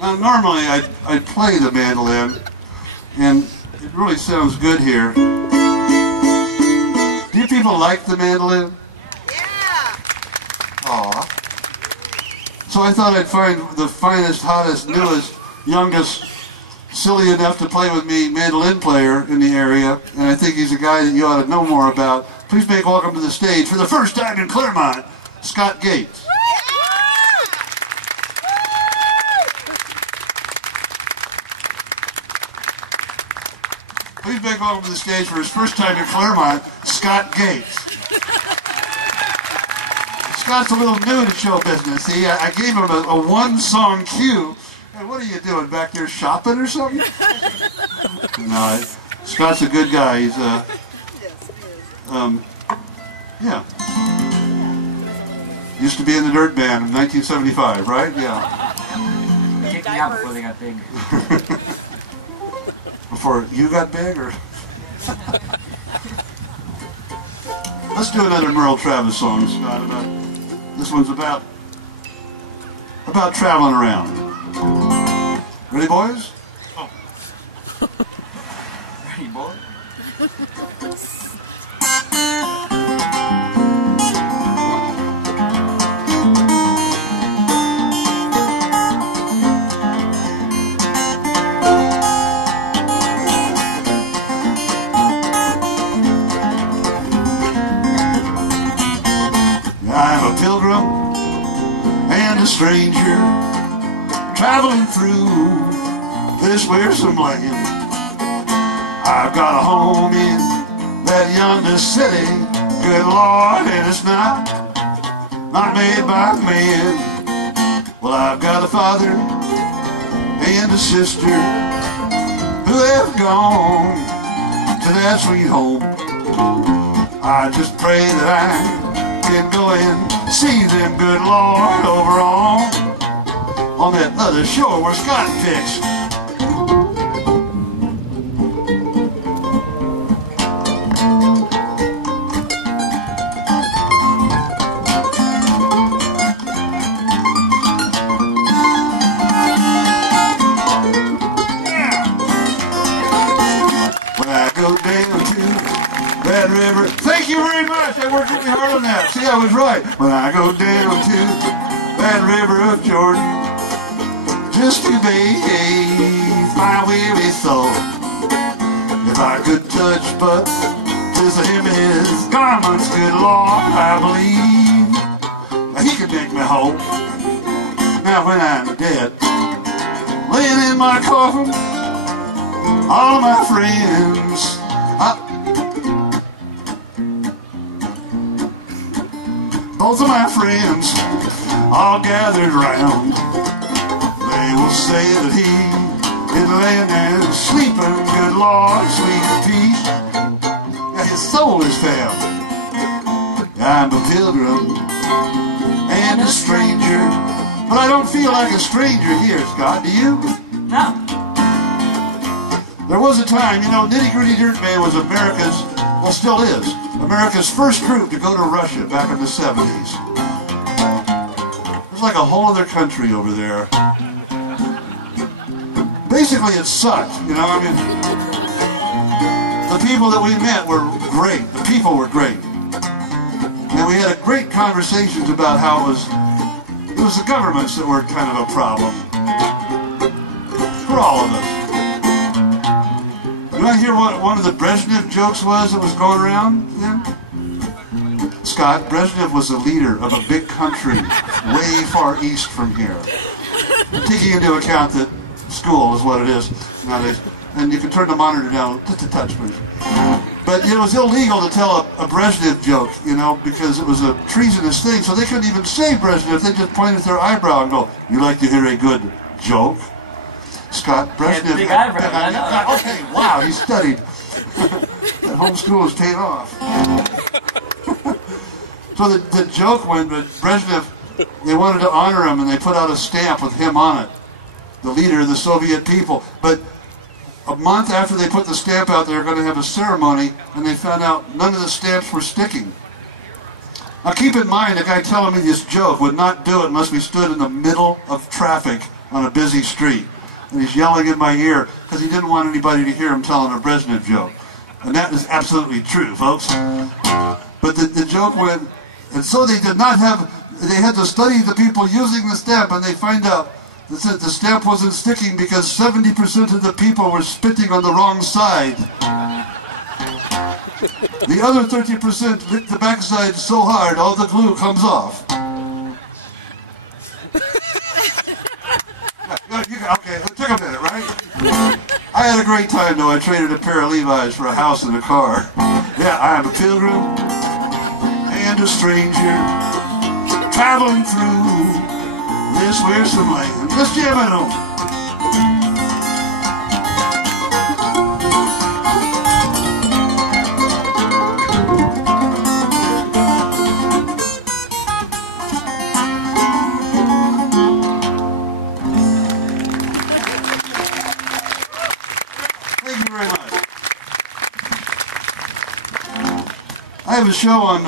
Now, normally I'd play the mandolin, and it really sounds good here. Do you people like the mandolin? Yeah! Aw. So I thought I'd find the finest, hottest, newest, youngest, silly enough to play with me mandolin player in the area, and I think he's a guy that you ought to know more about. Please make welcome to the stage, for the first time in Claremont, Scott Gates. Please make welcome to the stage for his first time in Claremont, Scott Gates. Scott's a little new to show business. See, I gave him a one-song cue. Hey, what are you doing back there, shopping or something? No, Scott's a good guy. He's yeah. Used to be in the Dirt Band in 1975, right? Yeah. They kicked me out before they got big. Before you got big, or? Let's do another Merle Travis song, Scott. This one's about traveling around. Ready, boys? Oh. Ready, boy? I'm a pilgrim and a stranger, traveling through this wearisome land. I've got a home in that yonder city, good Lord, and it's not made by man. Well, I've got a father and a sister who have gone to that sweet home. I just pray that I can go and see them, good Lord, over on that other shore where Scott picks. Yeah. When I go down to that river. Thank you very much. I worked really hard on that. See, I was right. When I go down to that river of Jordan, just to bathe my weary soul. If I could touch but just him his garments, good Lord, I believe he could make me whole. Now when I'm dead, laying in my coffin, all of my friends, both of my friends all gathered round. They will say that he is laying there sleeping, good Lord, sweet peace. Yeah, his soul is found. I'm a pilgrim and a stranger, but I don't feel like a stranger here, Scott. Do you? No. There was a time, you know, Nitty Gritty Dirt Band was America's, well, still is, America's first group to go to Russia back in the 70s. It was like a whole other country over there. Basically, it sucked, you know, I mean, the people that we met were great. The people were great. And we had great conversations about how it was the governments that were kind of a problem for all of us. You want to hear what one of the Brezhnev jokes was that was going around then? Scott, Brezhnev was the leader of a big country way far east from here. Taking into account that school is what it is nowadays. And you can turn the monitor down just a touch, please. But it was illegal to tell a Brezhnev joke, you know, because it was a treasonous thing. So they couldn't even say Brezhnev. They just pointed their eyebrow and go, "You like to hear a good joke?" Scott, Brezhnev. Big eyebrow, I know. Okay, wow, he studied. That homeschool has paid off. So the joke went, but Brezhnev, they wanted to honor him, and they put out a stamp with him on it, the leader of the Soviet people. But a month after they put the stamp out, they were going to have a ceremony, and they found out none of the stamps were sticking. Now keep in mind, the guy telling me this joke would not do it unless we stood in the middle of traffic on a busy street. And he's yelling in my ear because he didn't want anybody to hear him telling a Brezhnev joke. And that is absolutely true, folks. But the joke went, and so they did not have, they had to study the people using the stamp, and they find out that the stamp wasn't sticking because 70% of the people were spitting on the wrong side. The other 30% licked the backside so hard all the glue comes off. Okay, it took a minute, right? I had a great time though. I traded a pair of Levi's for a house and a car. Yeah, I am a pilgrim and a stranger traveling through this wearisome land. Let's jam it on. Thank you very much. I have a show on